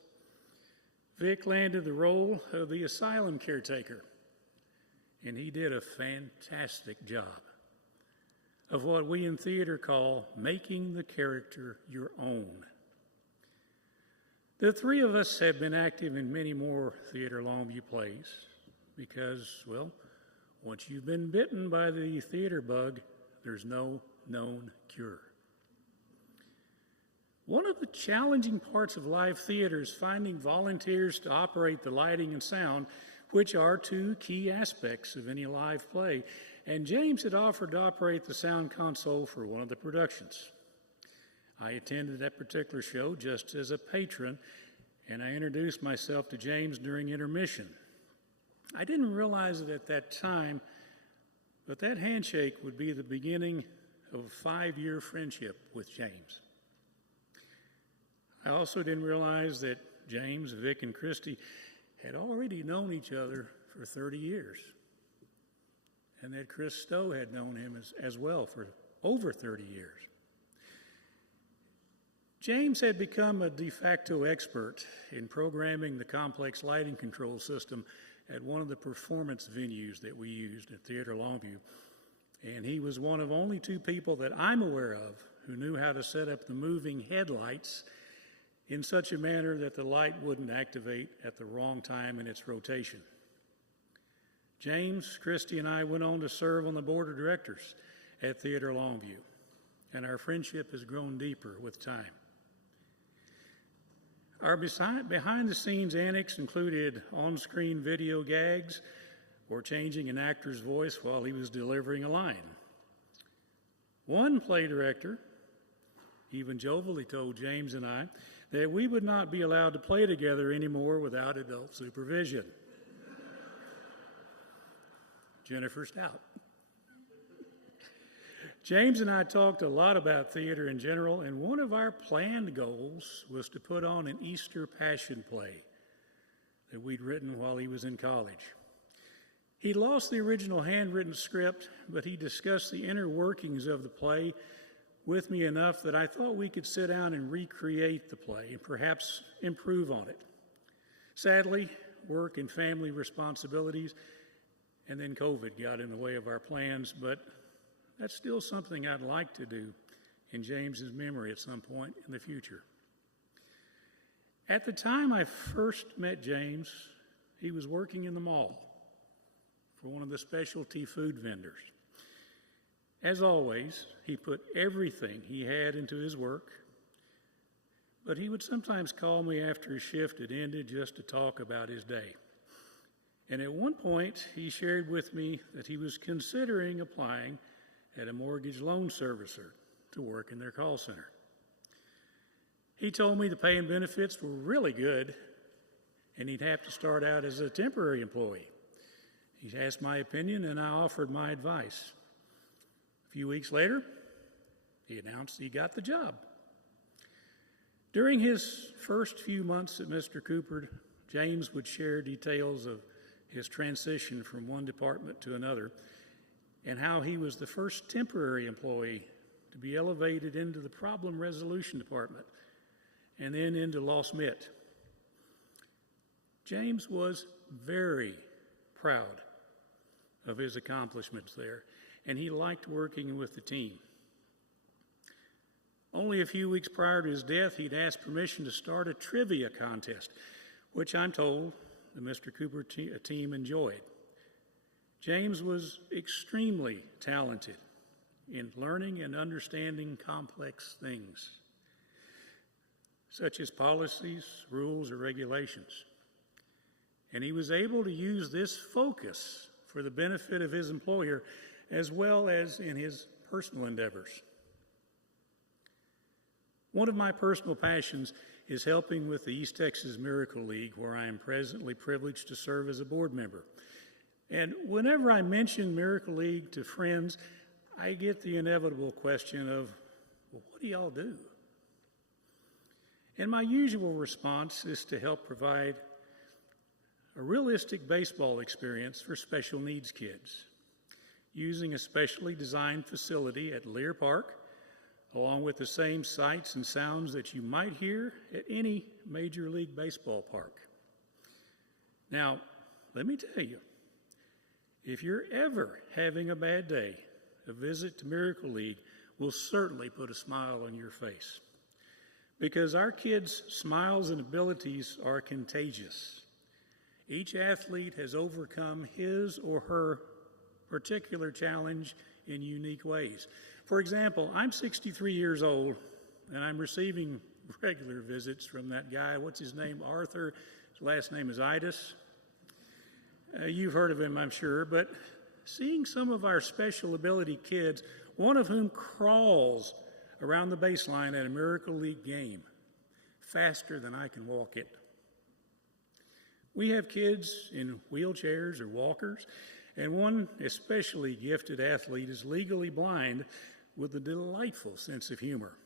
Vic landed the role of the asylum caretaker, and he did a fantastic job of what we in theater call making the character your own. The 3 of us have been active in many more Theater Longview plays because, well, once you've been bitten by the theater bug, there's no known cure. One of the challenging parts of live theater is finding volunteers to operate the lighting and sound, which are 2 key aspects of any live play. And James had offered to operate the sound console for one of the productions. I attended that particular show just as a patron, and I introduced myself to James during intermission. I didn't realize it at that time, but that handshake would be the beginning of a 5-year friendship with James. I also didn't realize that James, Vic, and Christy had already known each other for 30 years, and that Chris Stowe had known him as well for over 30 years. James had become a de facto expert in programming the complex lighting control system at one of the performance venues that we used at Theater Longview, and he was one of only 2 people that I'm aware of who knew how to set up the moving headlights in such a manner that the light wouldn't activate at the wrong time in its rotation. James, Christy, and I went on to serve on the board of directors at Theater Longview, and our friendship has grown deeper with time. Our behind-the-scenes annex included on-screen video gags or changing an actor's voice while he was delivering a line. One play director even jovially told James and I that we would not be allowed to play together anymore without adult supervision. Jennifer Stout. James and I talked a lot about theater in general, and one of our planned goals was to put on an Easter Passion play that we'd written while he was in college. He lost the original handwritten script, but he discussed the inner workings of the play with me enough that I thought we could sit down and recreate the play and perhaps improve on it. Sadly, work and family responsibilities, and then COVID got in the way of our plans, but that's still something I'd like to do in James's memory at some point in the future. At the time I first met James, he was working in the mall for one of the specialty food vendors. As always, he put everything he had into his work, but he would sometimes call me after his shift had ended just to talk about his day. And at one point, he shared with me that he was considering applying at a mortgage loan servicer to work in their call center. He told me the pay and benefits were really good, and he'd have to start out as a temporary employee. He asked my opinion, and I offered my advice. A few weeks later, he announced he got the job. During his first few months at Mr. Cooper, James would share details of his transition from one department to another, and how he was the first temporary employee to be elevated into the problem resolution department and then into Lost Mitt. James was very proud of his accomplishments there, and he liked working with the team. Only a few weeks prior to his death, he'd asked permission to start a trivia contest, which I'm told the Mr. Cooper team enjoyed. James was extremely talented in learning and understanding complex things, such as policies, rules, or regulations. And he was able to use this focus for the benefit of his employer as well as in his personal endeavors. One of my personal passions is helping with the East Texas Miracle League, where I am presently privileged to serve as a board member. And whenever I mention Miracle League to friends, I get the inevitable question of, well, what do y'all do? And my usual response is to help provide a realistic baseball experience for special needs kids, using a specially designed facility at Lear Park, along with the same sights and sounds that you might hear at any Major League Baseball park. Now, let me tell you, if you're ever having a bad day, a visit to Miracle League will certainly put a smile on your face, because our kids' smiles and abilities are contagious. Each athlete has overcome his or her particular challenge in unique ways. For example, I'm 63 years old, and I'm receiving regular visits from that guy. What's his name? Arthur. His last name is Itis. You've heard of him, I'm sure, but seeing some of our special ability kids, one of whom crawls around the baseline at a Miracle League game faster than I can walk it. We have kids in wheelchairs or walkers, and one especially gifted athlete is legally blind with a delightful sense of humor.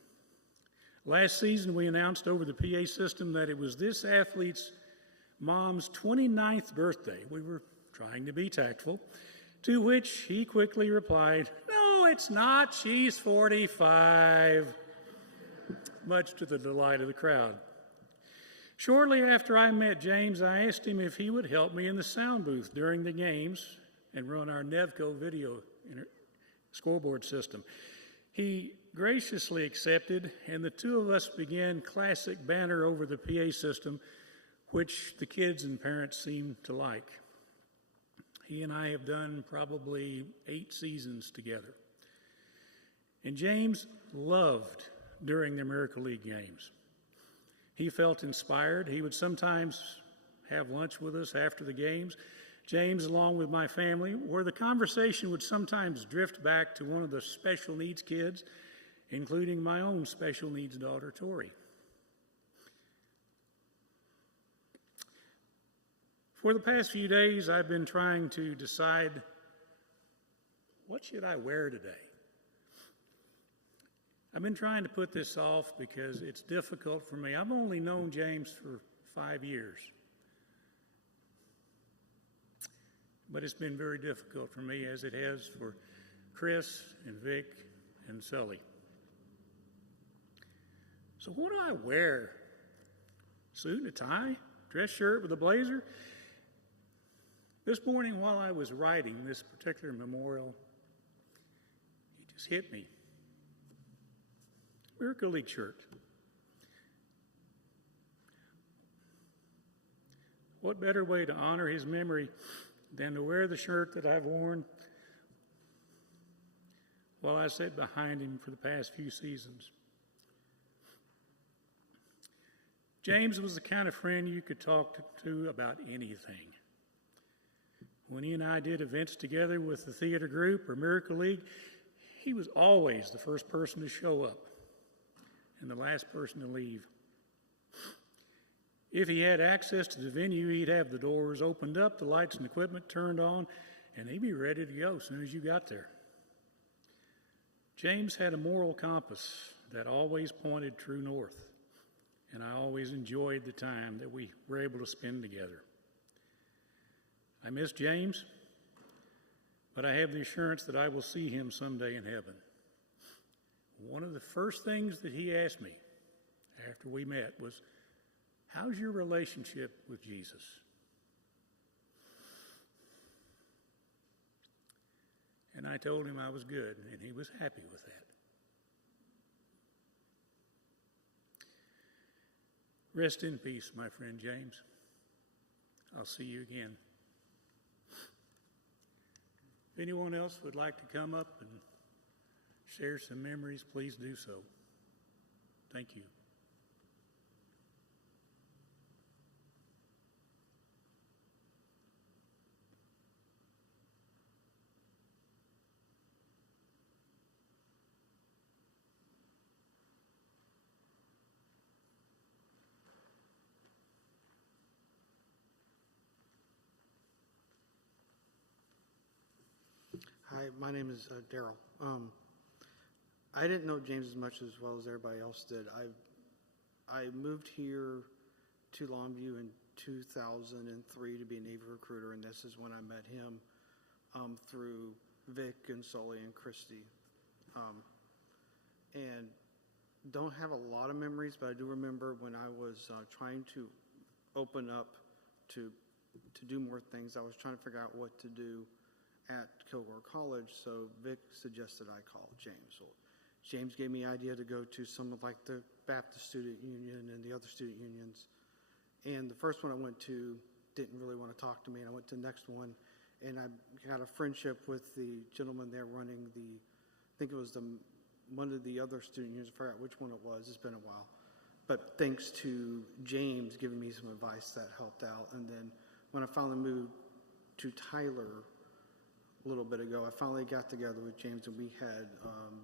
Last season, we announced over the PA system that it was this athlete's mom's 29th birthday. We were trying to be tactful, to which he quickly replied, "No, it's not. She's 45," much to the delight of the crowd. Shortly after I met James, I asked him if he would help me in the sound booth during the games and run our Nevco video scoreboard system. He graciously accepted, and the two of us began classic banter over the PA system, which the kids and parents seemed to like. He and I have done probably 8 seasons together. And James loved during the Miracle League games. He felt inspired. He would sometimes have lunch with us after the games, James, along with my family, where the conversation would sometimes drift back to one of the special needs kids, including my own special needs daughter, Tori. For the past few days, I've been trying to decide, what should I wear today? I've been trying to put this off because it's difficult for me. I've only known James for 5 years. But it's been very difficult for me, as it has for Chris and Vic and Sully. So what do I wear? Suit and a tie? Dress shirt with a blazer? This morning while I was writing this particular memorial, it just hit me. Miracle League shirt. What better way to honor his memory than to wear the shirt that I've worn while I sat behind him for the past few seasons. James was the kind of friend you could talk to about anything. When he and I did events together with the theater group or Miracle League, he was always the first person to show up and the last person to leave. If he had access to the venue, he'd have the doors opened up, the lights and equipment turned on, and he'd be ready to go as soon as you got there. James had a moral compass that always pointed true north, and I always enjoyed the time that we were able to spend together. I miss James, but I have the assurance that I will see him someday in heaven. One of the first things that he asked me after we met was, "How's your relationship with Jesus?" And I told him I was good, and he was happy with that. Rest in peace, my friend James. I'll see you again. If anyone else would like to come up and share some memories, please do so. Thank you. Hi, my name is Daryl. I didn't know James as much as well as everybody else did. I moved here to Longview in 2003 to be a Navy recruiter, and this is when I met him through Vic and Sully and Christy. And don't have a lot of memories, but I do remember when I was trying to open up to do more things. I was trying to figure out what to do at Kilgore College, so Vic suggested I call James. So James gave me the idea to go to some of like the Baptist Student Union and the other student unions. And the first one I went to didn't really want to talk to me, and I went to the next one, and I had a friendship with the gentleman there running I think it was one of the other student unions. I forgot which one it was. It's been a while. But thanks to James giving me some advice, that helped out. And then when I finally moved to Tyler a little bit ago, I finally got together with James, and we had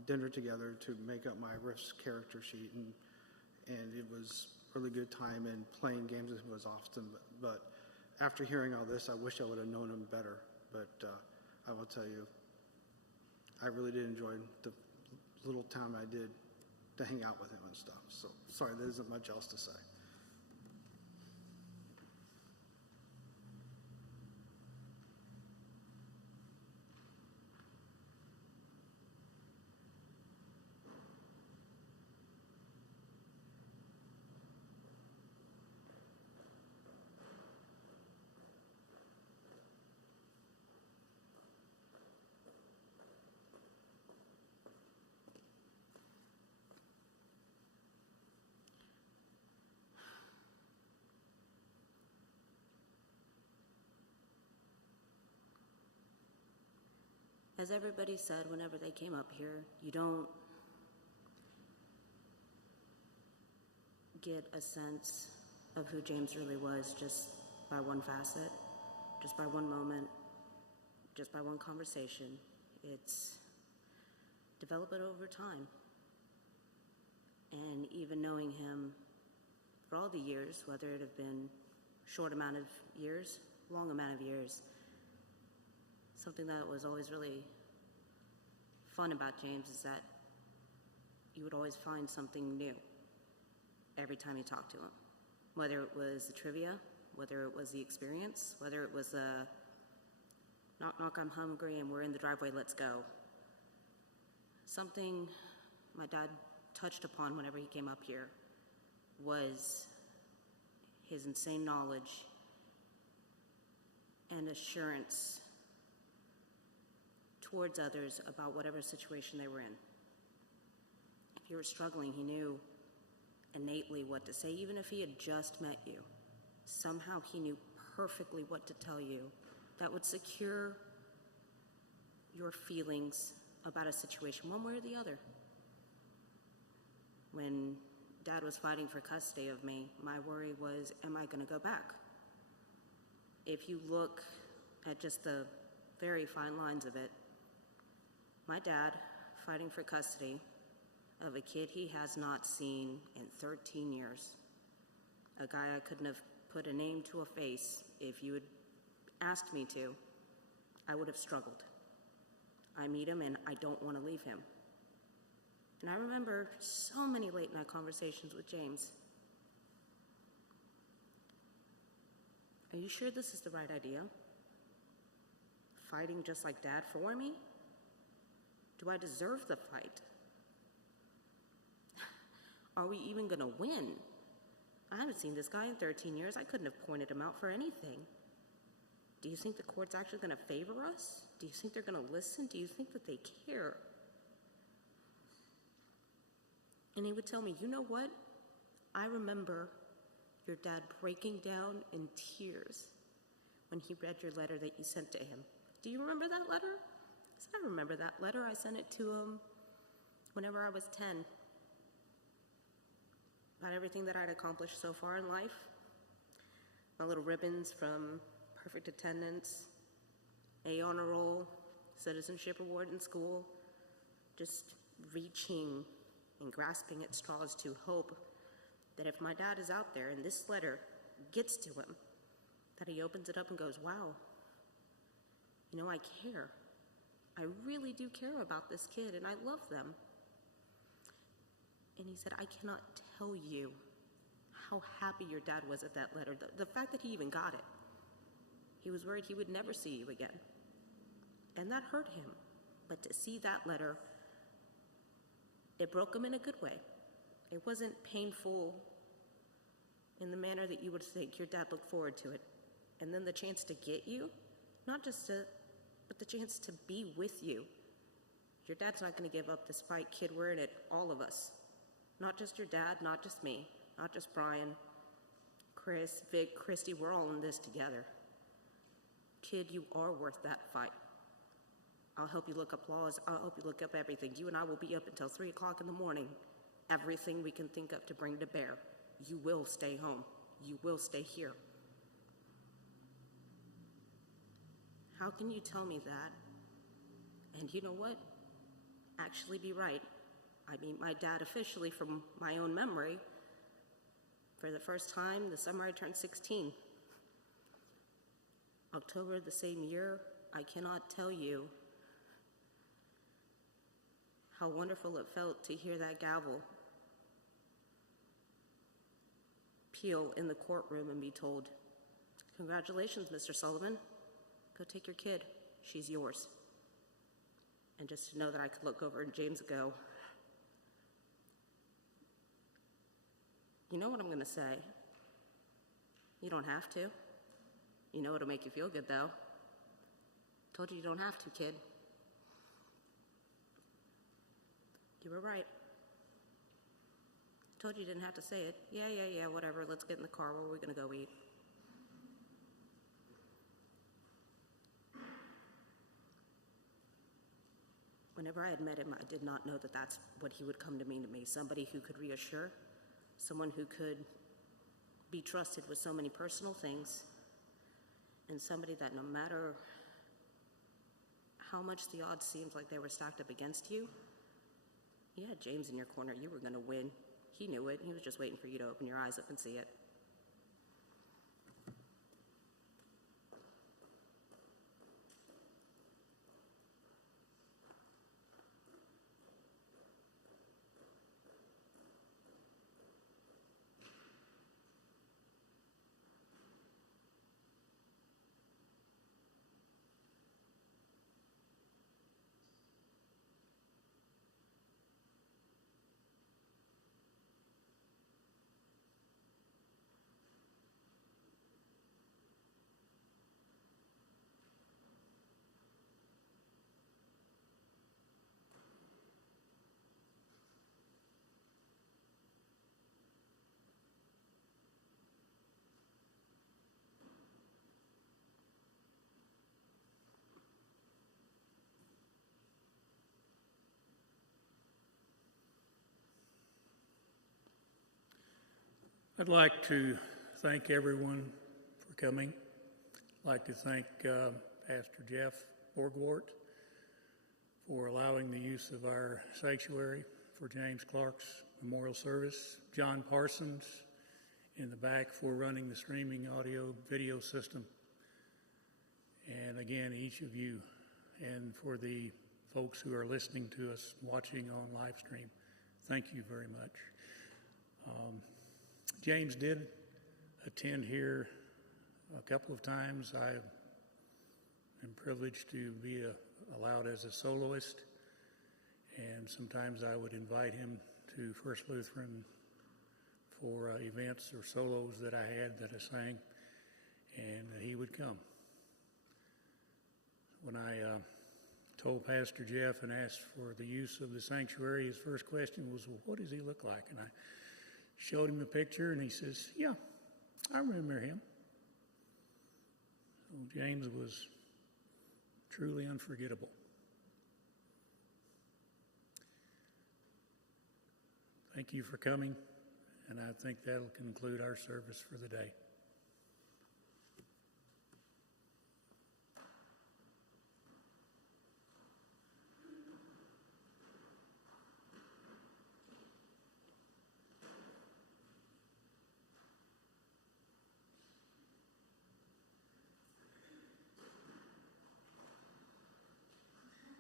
dinner together to make up my Riffs character sheet, and it was a really good time, and playing games with him was awesome. But after hearing all this, I wish I would have known him better. But I will tell you, I really did enjoy the little time I did to hang out with him and stuff. So sorry, there isn't much else to say. As everybody said whenever they came up here, you don't get a sense of who James really was just by one facet, just by one moment, just by one conversation. It's developed over time. And even knowing him for all the years, whether it have been short amount of years, long amount of years, something that was always really fun about James is that you would always find something new every time you talked to him. Whether it was the trivia, whether it was the experience, whether it was the knock, knock, I'm hungry and we're in the driveway, let's go. Something my dad touched upon whenever he came up here was his insane knowledge and assurance towards others about whatever situation they were in. If you were struggling, he knew innately what to say, even if he had just met you. Somehow he knew perfectly what to tell you that would secure your feelings about a situation, one way or the other. When Dad was fighting for custody of me, my worry was, am I going to go back? If you look at just the very fine lines of it, my dad fighting for custody of a kid he has not seen in 13 years, a guy I couldn't have put a name to a face if you had asked me to, I would have struggled. I meet him and I don't want to leave him. And I remember so many late night conversations with James. Are you sure this is the right idea? Fighting just like Dad for me? Do I deserve the fight? Are we even gonna win? I haven't seen this guy in 13 years. I couldn't have pointed him out for anything. Do you think the court's actually gonna favor us? Do you think they're gonna listen? Do you think that they care? And he would tell me, you know what? I remember your dad breaking down in tears when he read your letter that you sent to him. Do you remember that letter? I said, I remember that letter. I sent it to him whenever I was 10. About everything that I'd accomplished so far in life. My little ribbons from perfect attendance, A honor roll, citizenship award in school, just reaching and grasping at straws to hope that if my dad is out there and this letter gets to him, that he opens it up and goes, wow, you know, I care. I really do care about this kid and I love them. And he said, I cannot tell you how happy your dad was at that letter. The fact that he even got it. He was worried he would never see you again. And that hurt him. But to see that letter, it broke him in a good way. It wasn't painful in the manner that you would think. Your dad looked forward to it. And then the chance to get you, not just to, but the chance to be with you. Your dad's not going to give up this fight, kid. We're in it, all of us. Not just your dad, not just me, not just Brian, Chris, Vic, Christy, we're all in this together. Kid, you are worth that fight. I'll help you look up laws. I'll help you look up everything. You and I will be up until 3 o'clock in the morning. Everything we can think of to bring to bear. You will stay home. You will stay here. How can you tell me that? And you know what? Actually be right. I meet my dad officially from my own memory for the first time the summer I turned 16. October the same year, I cannot tell you how wonderful it felt to hear that gavel peal in the courtroom and be told, "Congratulations, Mr. Sullivan. Go take your kid. She's yours." And just to know that I could look over at James and go, "You know what I'm going to say? You don't have to. You know it'll make you feel good, though. Told you you don't have to, kid. You were right. Told you didn't have to say it. Yeah, whatever. Let's get in the car. Where are we going to go eat?" Whenever I had met him, I did not know that that's what he would come to mean to me. Somebody who could reassure, someone who could be trusted with so many personal things, and somebody that no matter how much the odds seemed like they were stacked up against you, you had James in your corner. You were going to win. He knew it. He was just waiting for you to open your eyes up and see it. I'd like to thank everyone for coming. I'd like to thank Pastor Jeff Borgwart for allowing the use of our sanctuary for James Clark's memorial service, John Parsons in the back for running the streaming audio video system, and again, each of you, and for the folks who are listening to us, watching on live stream, thank you very much. James did attend here a couple of times. I am privileged to be allowed as a soloist, and sometimes I would invite him to First Lutheran for events or solos that I had that I sang, and he would come. When I told Pastor Jeff and asked for the use of the sanctuary, his first question was, "Well, what does he look like?" And I showed him a picture, and he says, "Yeah, I remember him." So James was truly unforgettable. Thank you for coming, and I think that'll conclude our service for the day.